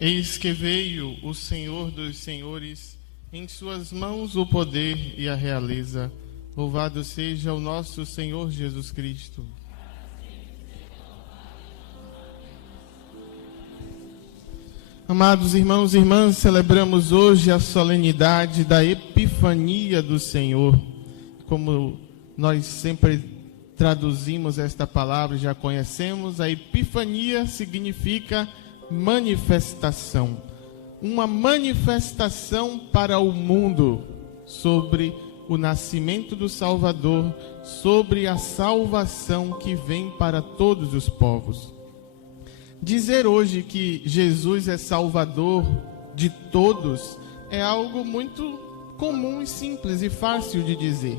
Eis que veio o Senhor dos Senhores, em suas mãos o poder e a realeza. Louvado seja o nosso Senhor Jesus Cristo. Amados irmãos e irmãs, celebramos hoje a solenidade da Epifania do Senhor. Como nós sempre traduzimos esta palavra, já conhecemos, a Epifania significa manifestação. Uma manifestação para o mundo sobre o nascimento do Salvador, sobre a salvação que vem para todos os povos. Dizer hoje que Jesus é Salvador de todos é algo muito comum e simples e fácil de dizer.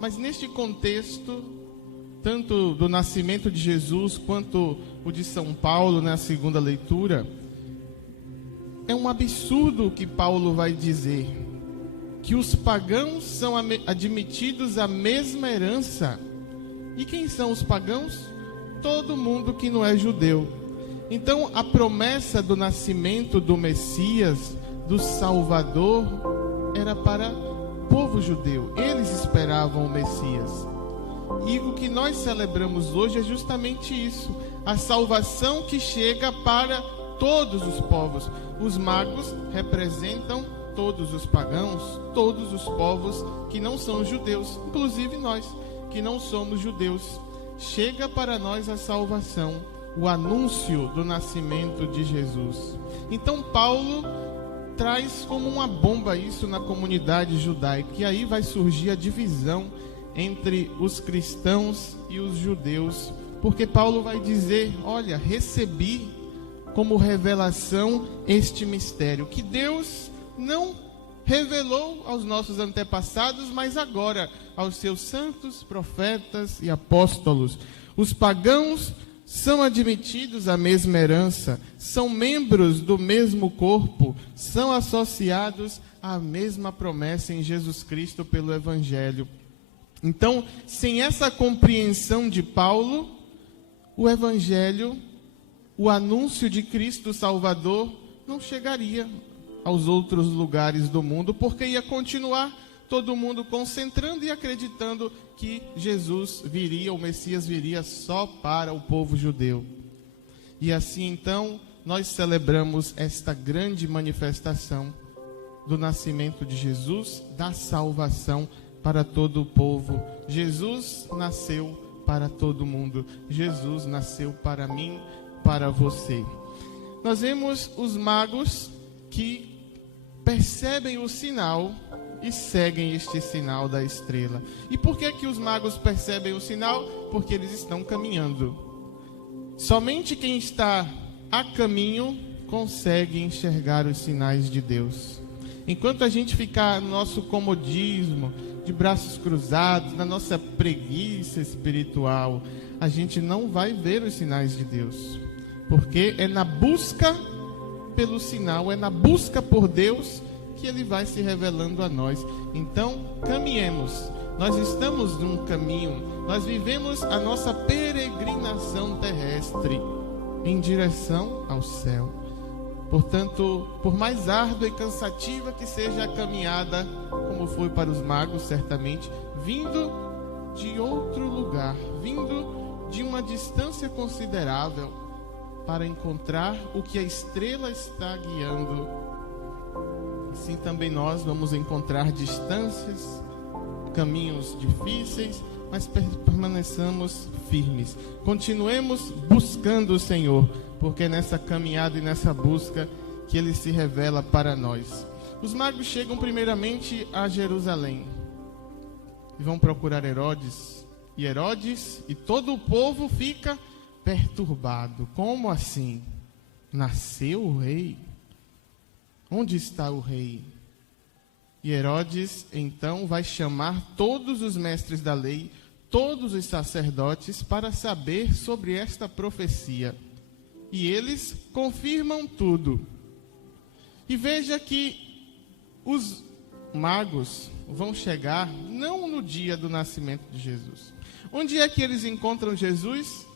Mas neste contexto, tanto do nascimento de Jesus quanto o de São Paulo na segunda leitura, é um absurdo o que Paulo vai dizer, que os pagãos são admitidos à mesma herança. E quem são os pagãos? Todo mundo que não é judeu. Então, a promessa do nascimento do Messias, do Salvador, era para o povo judeu. Eles esperavam o Messias. E o que nós celebramos hoje é justamente isso. A salvação que chega para todos os povos. Os magos representam todos os pagãos, todos os povos que não são judeus. Inclusive nós, que não somos judeus. Chega para nós a salvação, o anúncio do nascimento de Jesus. Então Paulo traz como uma bomba isso na comunidade judaica, e aí vai surgir a divisão entre os cristãos e os judeus, porque Paulo vai dizer, olha, recebi como revelação este mistério, que Deus não revelou aos nossos antepassados, mas agora aos seus santos profetas e apóstolos. Os pagãos são admitidos à mesma herança, são membros do mesmo corpo, são associados à mesma promessa em Jesus Cristo pelo Evangelho. Então, sem essa compreensão de Paulo, o Evangelho, o anúncio de Cristo Salvador, não chegaria aos outros lugares do mundo, porque ia continuar todo mundo concentrando e acreditando que Jesus viria, o Messias viria só para o povo judeu. E assim então, nós celebramos esta grande manifestação do nascimento de Jesus, da salvação para todo o povo. Jesus nasceu para todo mundo. Jesus nasceu para mim, para você. Nós vemos os magos que percebem o sinal e seguem este sinal da estrela. E por que os magos percebem o sinal? Porque eles estão caminhando. Somente quem está a caminho consegue enxergar os sinais de Deus. Enquanto a gente ficar no nosso comodismo, de braços cruzados, na nossa preguiça espiritual, a gente não vai ver os sinais de Deus. Porque é na busca pelo sinal, é na busca por Deus que Ele vai se revelando a nós. Então, caminhemos. Nós estamos num caminho. Nós vivemos a nossa peregrinação terrestre em direção ao céu. Portanto, por mais árdua e cansativa que seja a caminhada, como foi para os magos, certamente, vindo de outro lugar, vindo de uma distância considerável, para encontrar o que a estrela está guiando, assim também nós vamos encontrar distâncias, caminhos difíceis, mas permaneçamos firmes. Continuemos buscando o Senhor, porque é nessa caminhada e nessa busca que Ele se revela para nós. Os magos chegam primeiramente a Jerusalém e vão procurar Herodes. E Herodes e todo o povo fica perturbado. Como assim? Nasceu o rei? Onde está o rei? E Herodes, então, vai chamar todos os mestres da lei, todos os sacerdotes, para saber sobre esta profecia. E eles confirmam tudo. E veja que os magos vão chegar não no dia do nascimento de Jesus. Onde é que eles encontram Jesus?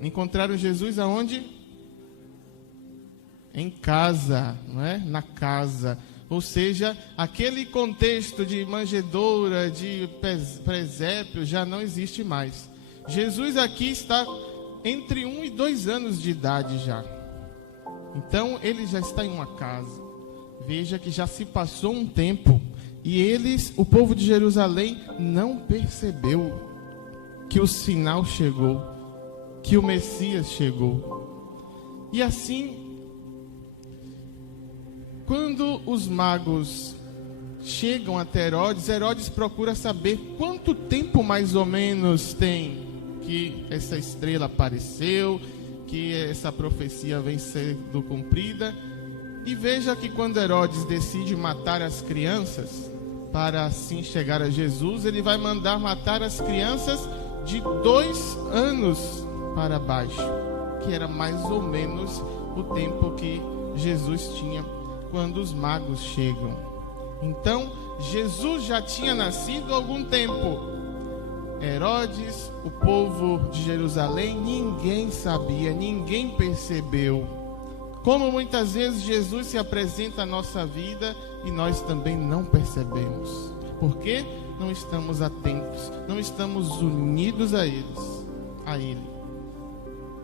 Encontraram Jesus aonde? em casa, não é? Na casa. Ou seja, aquele contexto de manjedoura, de presépio, já não existe mais. Jesus aqui está entre 1 e 2 anos de idade já. Então, ele já está em uma casa. Veja que já se passou um tempo. E eles, o povo de Jerusalém, não percebeu que o sinal chegou, que o Messias chegou. E assim, quando os magos chegam até Herodes, Herodes procura saber quanto tempo mais ou menos tem que essa estrela apareceu, que essa profecia vem sendo cumprida. E veja que quando Herodes decide matar as crianças, para assim chegar a Jesus, ele vai mandar matar as crianças de 2 anos para baixo, que era mais ou menos o tempo que Jesus tinha quando os magos chegam. Então, Jesus já tinha nascido há algum tempo. Herodes, o povo de Jerusalém, ninguém sabia, ninguém percebeu. Como muitas vezes Jesus se apresenta à nossa vida e nós também não percebemos. Por quê? Não estamos atentos, não estamos unidos a Ele.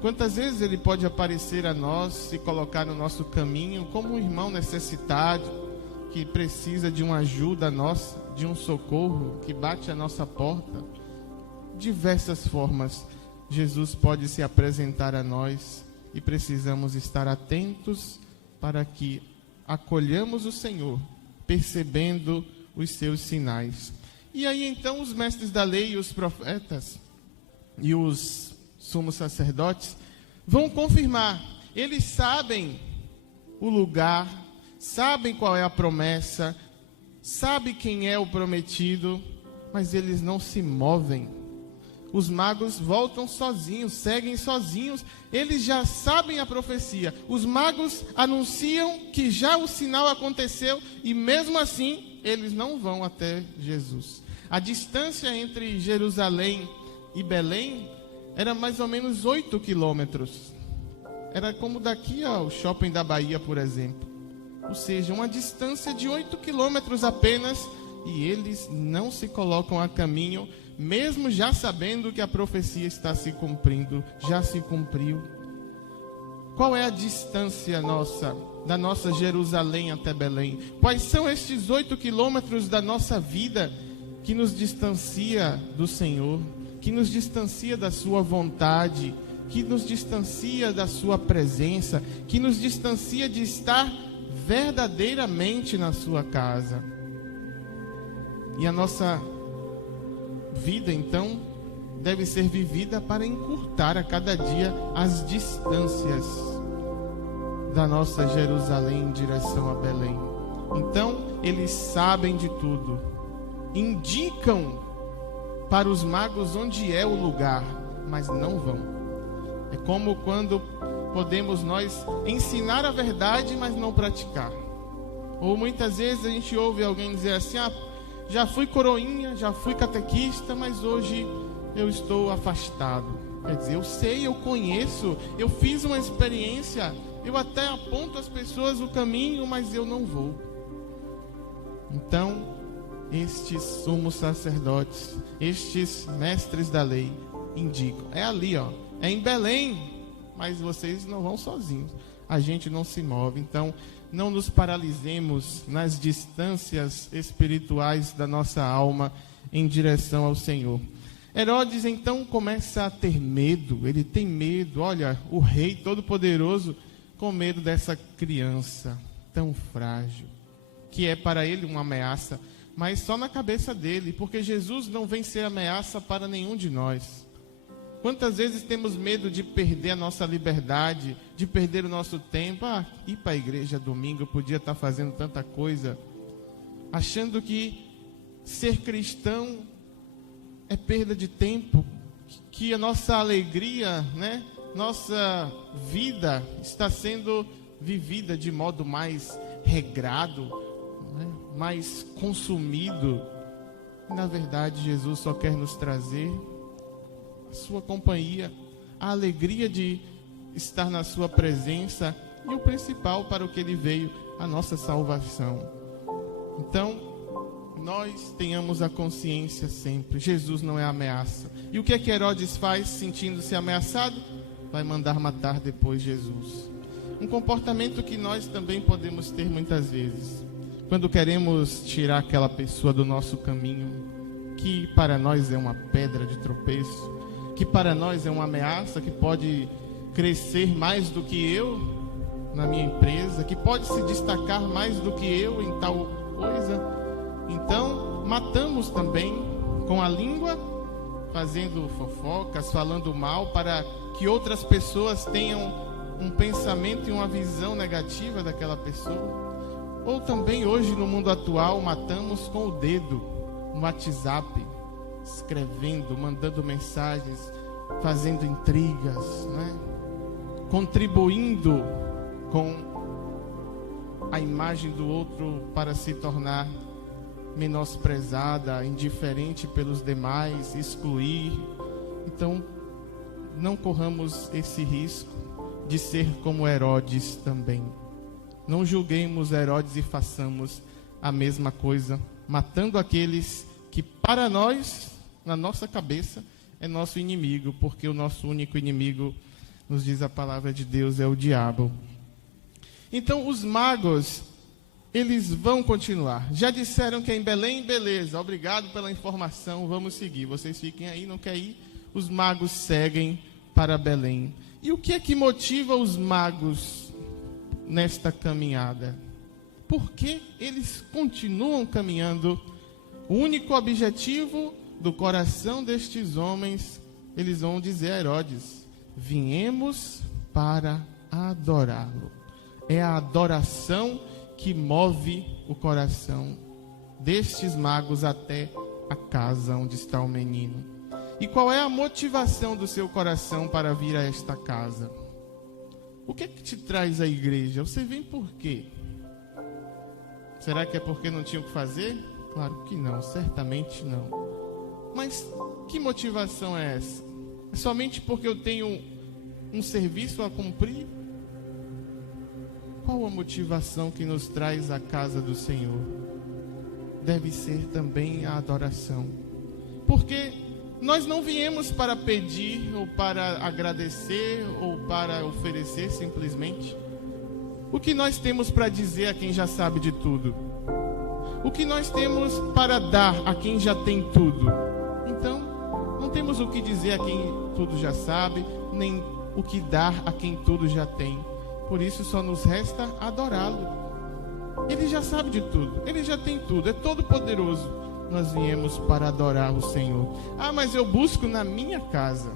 Quantas vezes Ele pode aparecer a nós, se colocar no nosso caminho como um irmão necessitado, que precisa de uma ajuda nossa, de um socorro, que bate a nossa porta. Diversas formas Jesus pode se apresentar a nós e precisamos estar atentos para que acolhamos o Senhor, percebendo os seus sinais. E aí então os mestres da lei e os profetas e os sumos sacerdotes vão confirmar. Eles sabem o lugar, sabem qual é a promessa, sabem quem é o prometido, mas eles não se movem. Os magos voltam sozinhos, seguem sozinhos. Eles já sabem a profecia. Os magos anunciam que já o sinal aconteceu e mesmo assim eles não vão até Jesus. A distância entre Jerusalém e Belém era mais ou menos 8 quilômetros. Era como daqui ao shopping da Bahia, por exemplo. Ou seja, uma distância de 8 quilômetros apenas, e eles não se colocam a caminho, mesmo já sabendo que a profecia está se cumprindo, já se cumpriu. Qual é a distância da nossa Jerusalém até Belém? Quais são estes 8 quilômetros da nossa vida que nos distancia do Senhor, que nos distancia da sua vontade, que nos distancia da sua presença, que nos distancia de estar verdadeiramente na sua casa? E a nossa vida, então, deve ser vivida para encurtar a cada dia as distâncias da nossa Jerusalém em direção a Belém. Então, eles sabem de tudo, indicam para os magos onde é o lugar, mas não vão. É como quando podemos nós ensinar a verdade, mas não praticar. Ou muitas vezes a gente ouve alguém dizer assim: já fui coroinha, já fui catequista, mas hoje eu estou afastado. Quer dizer, eu sei, eu conheço, eu fiz uma experiência, eu até aponto às pessoas o caminho, mas eu não vou. Então, estes sumos sacerdotes, estes mestres da lei, indicam: é ali, é em Belém, mas vocês não vão sozinhos. A gente não se move. Então, não nos paralisemos nas distâncias espirituais da nossa alma em direção ao Senhor. Herodes então começa a ter medo, ele tem medo. Olha, o rei todo-poderoso com medo dessa criança tão frágil, que é para ele uma ameaça, mas só na cabeça dele, porque Jesus não vem ser ameaça para nenhum de nós. Quantas vezes temos medo de perder a nossa liberdade, de perder o nosso tempo? Ir para a igreja domingo, eu podia estar fazendo tanta coisa, achando que ser cristão é perda de tempo, que a nossa alegria, nossa vida está sendo vivida de modo mais regrado, mais consumido. Na verdade, Jesus só quer nos trazer a sua companhia, a alegria de estar na sua presença e o principal para o que ele veio, a nossa salvação. Então, nós tenhamos a consciência sempre, Jesus não é ameaça. E o que é que Herodes faz sentindo-se ameaçado? Vai mandar matar depois Jesus. Um comportamento que nós também podemos ter muitas vezes, quando queremos tirar aquela pessoa do nosso caminho, que para nós é uma pedra de tropeço, que para nós é uma ameaça, que pode crescer mais do que eu na minha empresa, que pode se destacar mais do que eu em tal coisa. Então, matamos também com a língua, fazendo fofocas, falando mal, para que outras pessoas tenham um pensamento e uma visão negativa daquela pessoa. Ou também hoje no mundo atual matamos com o dedo, no WhatsApp, escrevendo, mandando mensagens, fazendo intrigas, né? Contribuindo com a imagem do outro para se tornar menosprezada, indiferente pelos demais, excluir. Então, não corramos esse risco de ser como Herodes também. Não julguemos Herodes e façamos a mesma coisa, matando aqueles que para nós, na nossa cabeça, é nosso inimigo, porque o nosso único inimigo, nos diz a palavra de Deus, é o diabo. Então os magos, eles vão continuar. Já disseram que é em Belém, beleza, obrigado pela informação, vamos seguir. Vocês fiquem aí, não quer ir? Os magos seguem para Belém. E o que é que motiva os magos nesta caminhada? Por que eles continuam caminhando? O único objetivo do coração destes homens, eles vão dizer a Herodes: viemos para adorá-lo. É a adoração que move o coração destes magos até a casa onde está o menino. E qual é a motivação do seu coração para vir a esta casa? O que é que te traz à igreja? Você vem por quê? Será que é porque não tinha o que fazer? Claro que não, certamente não. Mas que motivação é essa? É somente porque eu tenho um serviço a cumprir? Qual a motivação que nos traz à casa do Senhor? Deve ser também a adoração. Porque nós não viemos para pedir, ou para agradecer, ou para oferecer simplesmente. O que nós temos para dizer a quem já sabe de tudo? O que nós temos para dar a quem já tem tudo? Então, não temos o que dizer a quem tudo já sabe, nem o que dar a quem tudo já tem. Por isso só nos resta adorá-lo. Ele já sabe de tudo, ele já tem tudo, é todo poderoso. Nós viemos para adorar o Senhor. Ah, mas eu busco na minha casa.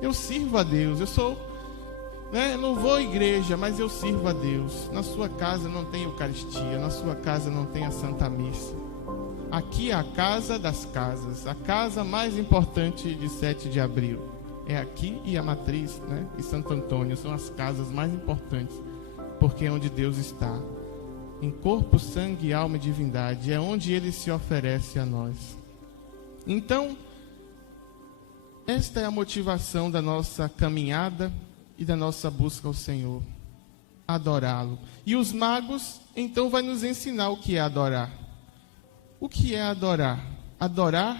Eu sirvo a Deus. Eu não vou à igreja, mas eu sirvo a Deus. Na sua casa não tem Eucaristia, na sua casa não tem a Santa Missa. Aqui é a casa das casas, a casa mais importante de 7 de abril. É aqui e a Matriz, e Santo Antônio são as casas mais importantes, porque é onde Deus está. Em corpo, sangue, alma e divindade, é onde Ele se oferece a nós. Então, esta é a motivação da nossa caminhada e da nossa busca ao Senhor, adorá-lo. E os magos, então, vai nos ensinar o que é adorar. O que é adorar? Adorar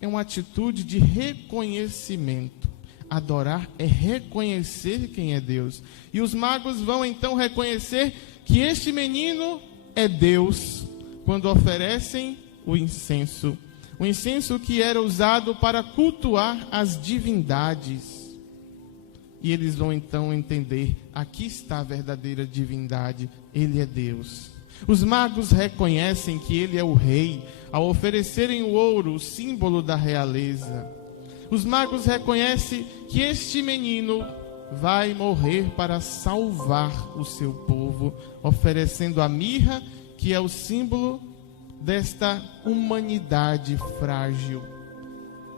é uma atitude de reconhecimento. Adorar é reconhecer quem é Deus. E os magos vão então reconhecer que este menino é Deus quando oferecem o incenso. O incenso que era usado para cultuar as divindades. E eles vão então entender, aqui está a verdadeira divindade, Ele é Deus. Os magos reconhecem que Ele é o rei, ao oferecerem o ouro, o símbolo da realeza. Os magos reconhecem que este menino vai morrer para salvar o seu povo, oferecendo a mirra, que é o símbolo desta humanidade frágil.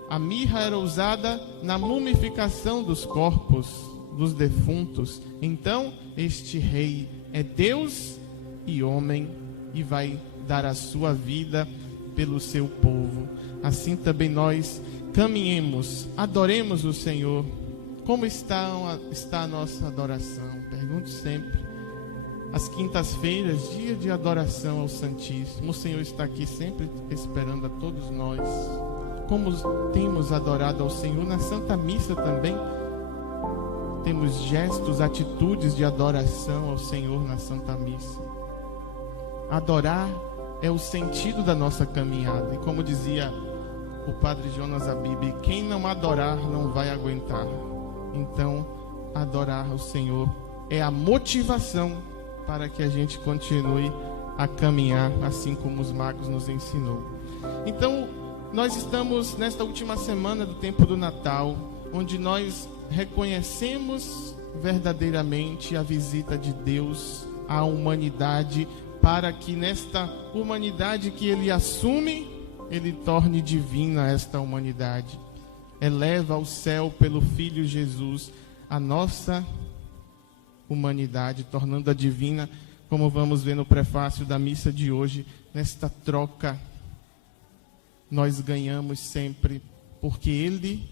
A mirra era usada na mumificação dos corpos dos defuntos. Então, este rei é Deus e homem e vai dar a sua vida pelo seu povo. Assim também nós caminhemos, adoremos o Senhor Como está a nossa adoração? Pergunto sempre. As quintas-feiras, dia de adoração ao Santíssimo. O Senhor está aqui sempre esperando a todos nós. Como temos adorado ao Senhor na Santa Missa também. Temos gestos, atitudes de adoração ao Senhor na Santa Missa. Adorar é o sentido da nossa caminhada. E como dizia o Padre Jonas Abib, quem não adorar não vai aguentar. Então, adorar ao Senhor é a motivação para que a gente continue a caminhar, assim como os magos nos ensinou. Então, nós estamos nesta última semana do tempo do Natal, onde nós reconhecemos verdadeiramente a visita de Deus à humanidade, para que nesta humanidade que Ele assume, Ele torne divina esta humanidade. Eleva ao céu pelo Filho Jesus a nossa humanidade, tornando-a divina, como vamos ver no prefácio da missa de hoje. Nesta troca, nós ganhamos sempre, porque Ele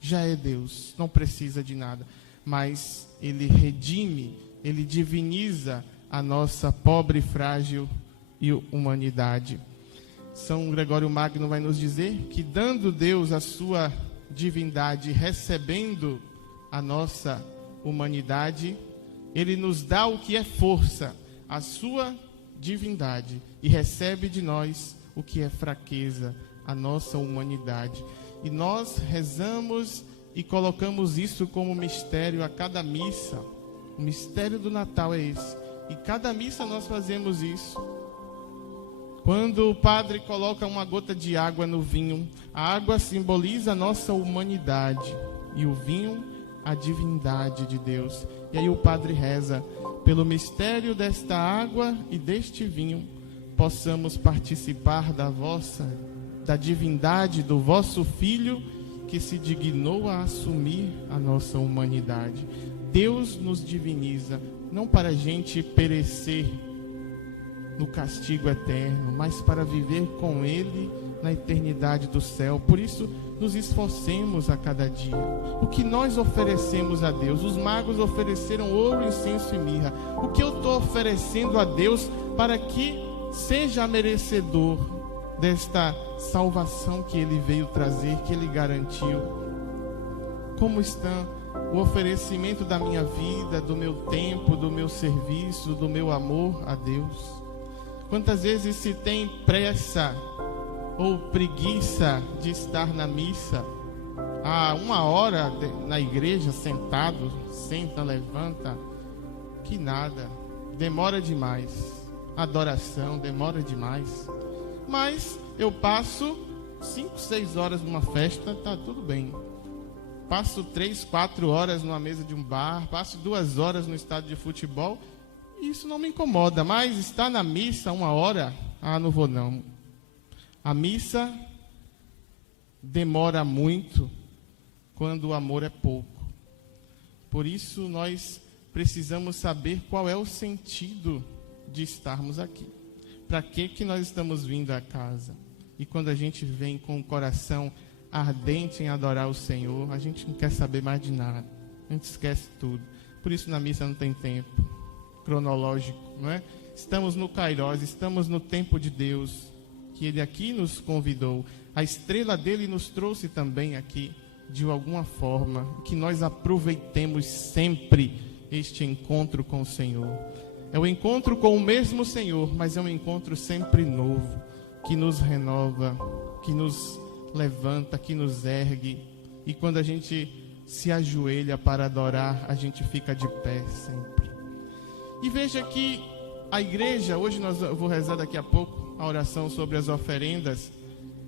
já é Deus, não precisa de nada, mas Ele redime, Ele diviniza a nossa pobre e frágil humanidade. São Gregório Magno vai nos dizer que, dando Deus a sua divindade, recebendo a nossa humanidade, Ele nos dá o que é força, a sua divindade, e recebe de nós o que é fraqueza, a nossa humanidade. E nós rezamos e colocamos isso como mistério a cada missa. O mistério do Natal é esse. E cada missa nós fazemos isso. Quando o padre coloca uma gota de água no vinho, a água simboliza a nossa humanidade e o vinho a divindade de Deus. E aí o padre reza: pelo mistério desta água e deste vinho, possamos participar da divindade do vosso Filho, que se dignou a assumir a nossa humanidade. Deus nos diviniza, não para a gente perecer no castigo eterno, mas para viver com Ele na eternidade do céu. Por isso, nos esforcemos a cada dia. O que nós oferecemos a Deus? Os magos ofereceram ouro, incenso e mirra. O que eu estou oferecendo a Deus para que seja merecedor desta salvação que Ele veio trazer, que Ele garantiu? Como está o oferecimento da minha vida, do meu tempo, do meu serviço, do meu amor a Deus? Quantas vezes se tem pressa ou preguiça de estar na missa, há 1 hora na igreja, sentado, senta, levanta, que nada, demora demais, adoração demora demais, mas eu passo 5, 6 horas numa festa, tá tudo bem. Passo 3, 4 horas numa mesa de um bar, passo 2 horas no estádio de futebol, isso não me incomoda. Mas estar na missa 1 hora, não vou não. A missa demora muito quando o amor é pouco. Por isso nós precisamos saber qual é o sentido de estarmos aqui. Para que nós estamos vindo à casa? E quando a gente vem com o coração ardente em adorar o Senhor, a gente não quer saber mais de nada. A gente esquece tudo. Por isso na missa não tem tempo cronológico, não é? Estamos no Kairos, estamos no tempo de Deus, que Ele aqui nos convidou. A estrela dele nos trouxe também aqui, de alguma forma, que nós aproveitemos sempre este encontro com o Senhor. É o encontro com o mesmo Senhor, mas é um encontro sempre novo, que nos renova, que nos levanta, que nos ergue. E quando a gente se ajoelha para adorar, a gente fica de pé sempre. E veja que a igreja, hoje eu vou rezar daqui a pouco a oração sobre as oferendas,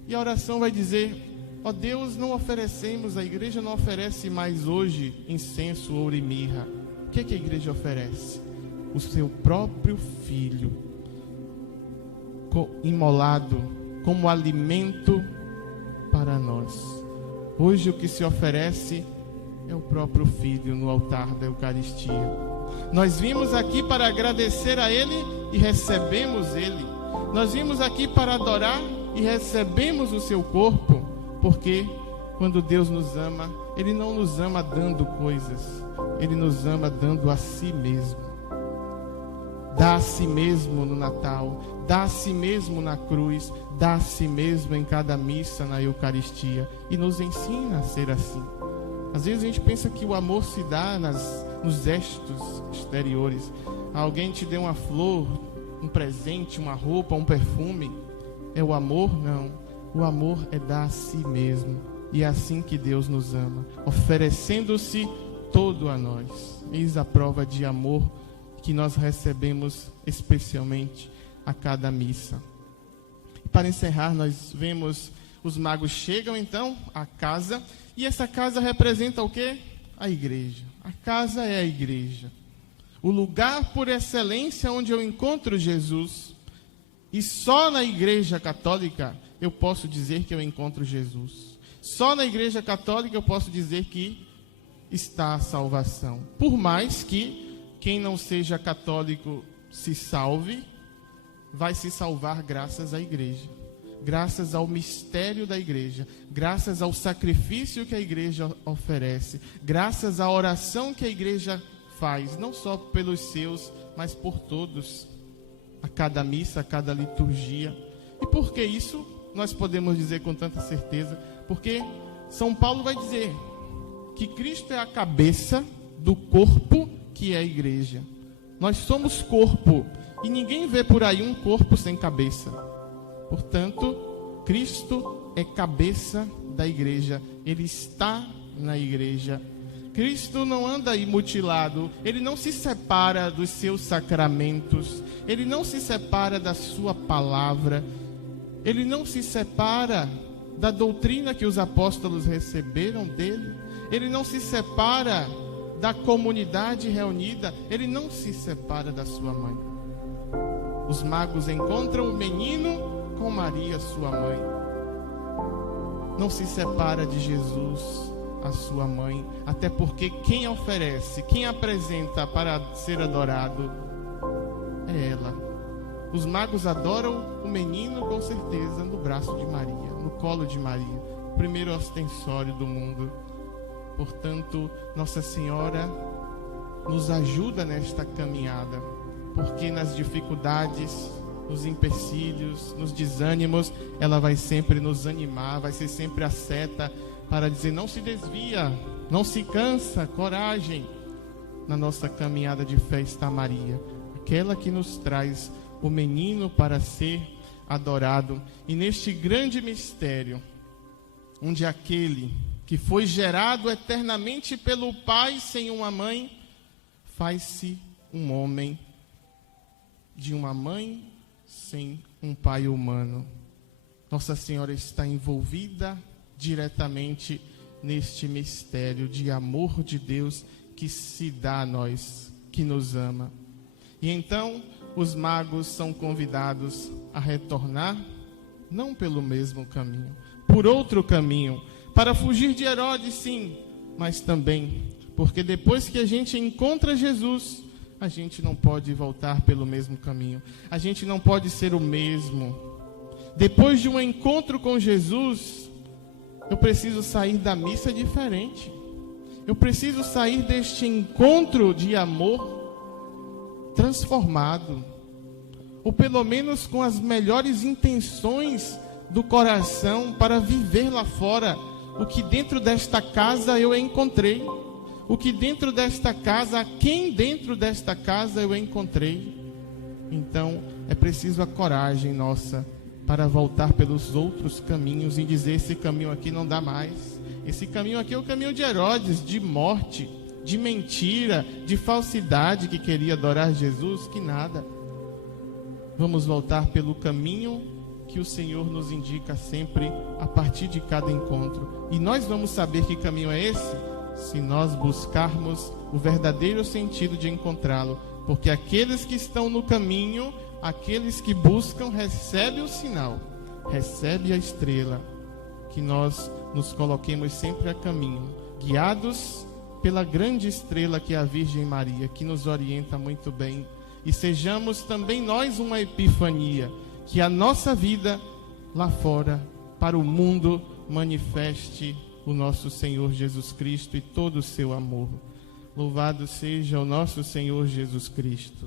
e a oração vai dizer: ó Deus, não oferecemos, a igreja não oferece mais hoje incenso, ouro e mirra. O que a igreja oferece? O seu próprio Filho, imolado como alimento para nós. Hoje o que se oferece é o próprio Filho no altar da Eucaristia. Nós vimos aqui para agradecer a Ele e recebemos Ele. Nós vimos aqui para adorar e recebemos o seu corpo, porque quando Deus nos ama, Ele não nos ama dando coisas, Ele nos ama dando a si mesmo. Dá a si mesmo no Natal, dá a si mesmo na cruz, dá a si mesmo em cada missa, na Eucaristia, e nos ensina a ser assim. Às vezes a gente pensa que o amor se dá nos gestos exteriores. Alguém te deu uma flor, um presente, uma roupa, um perfume. É o amor? Não. O amor é dar a si mesmo. E é assim que Deus nos ama, oferecendo-se todo a nós. Eis a prova de amor que nós recebemos especialmente a cada missa. Para encerrar, nós vemos os magos chegam então à casa, e essa casa representa o quê? A igreja. A casa é a igreja. O lugar por excelência onde eu encontro Jesus. E só na igreja católica eu posso dizer que eu encontro Jesus. Só na igreja católica eu posso dizer que está a salvação. Por mais que quem não seja católico se salve, vai se salvar graças à igreja, graças ao mistério da igreja, graças ao sacrifício que a igreja oferece, graças à oração que a igreja faz, não só pelos seus, mas por todos, a cada missa, a cada liturgia. E por que isso nós podemos dizer com tanta certeza? Porque São Paulo vai dizer que Cristo é a cabeça do corpo que é a igreja. Nós somos corpo e ninguém vê por aí um corpo sem cabeça. Portanto, Cristo é cabeça da igreja. Ele está na igreja. Cristo não anda aí mutilado. Ele não se separa dos seus sacramentos. Ele não se separa da sua palavra. Ele não se separa da doutrina que os apóstolos receberam dele. Ele não se separa da comunidade reunida. Ele não se separa da sua mãe. Os magos encontram o menino com Maria, sua mãe. Não se separa de Jesus, a sua mãe, até porque quem oferece, quem apresenta para ser adorado é ela. Os magos adoram o menino, com certeza, no braço de Maria, no colo de Maria, o primeiro ostensório do mundo. Portanto, Nossa Senhora nos ajuda nesta caminhada, porque nas dificuldades, nos empecilhos, nos desânimos, ela vai sempre nos animar, vai ser sempre a seta para dizer: não se desvia, não se cansa, coragem. Na nossa caminhada de fé está Maria, aquela que nos traz o menino para ser adorado. E neste grande mistério, onde aquele que foi gerado eternamente pelo Pai sem uma mãe, faz-se um homem de uma mãe sem um pai humano. Nossa Senhora está envolvida diretamente neste mistério de amor de Deus que se dá a nós, que nos ama. E então os magos são convidados a retornar, não pelo mesmo caminho, por outro caminho, para fugir de Herodes, sim, mas também porque depois que a gente encontra Jesus, a gente não pode voltar pelo mesmo caminho. A gente não pode ser o mesmo. Depois de um encontro com Jesus, eu preciso sair da missa diferente. Eu preciso sair deste encontro de amor transformado, ou pelo menos com as melhores intenções do coração para viver lá fora o que dentro desta casa eu encontrei. O que dentro desta casa, quem dentro desta casa eu encontrei. Então é preciso a coragem nossa para voltar pelos outros caminhos e dizer: esse caminho aqui não dá mais. Esse caminho aqui é o caminho de Herodes, de morte, de mentira, de falsidade, que queria adorar Jesus, que nada. Vamos voltar pelo caminho que o Senhor nos indica sempre a partir de cada encontro. E nós vamos saber que caminho é esse se nós buscarmos o verdadeiro sentido de encontrá-lo. Porque aqueles que estão no caminho, aqueles que buscam, recebem o sinal, recebem a estrela. Que nós nos coloquemos sempre a caminho, guiados pela grande estrela que é a Virgem Maria, que nos orienta muito bem. E sejamos também nós uma epifania, que a nossa vida lá fora, para o mundo, manifeste o nosso Senhor Jesus Cristo e todo o seu amor. Louvado seja o nosso Senhor Jesus Cristo.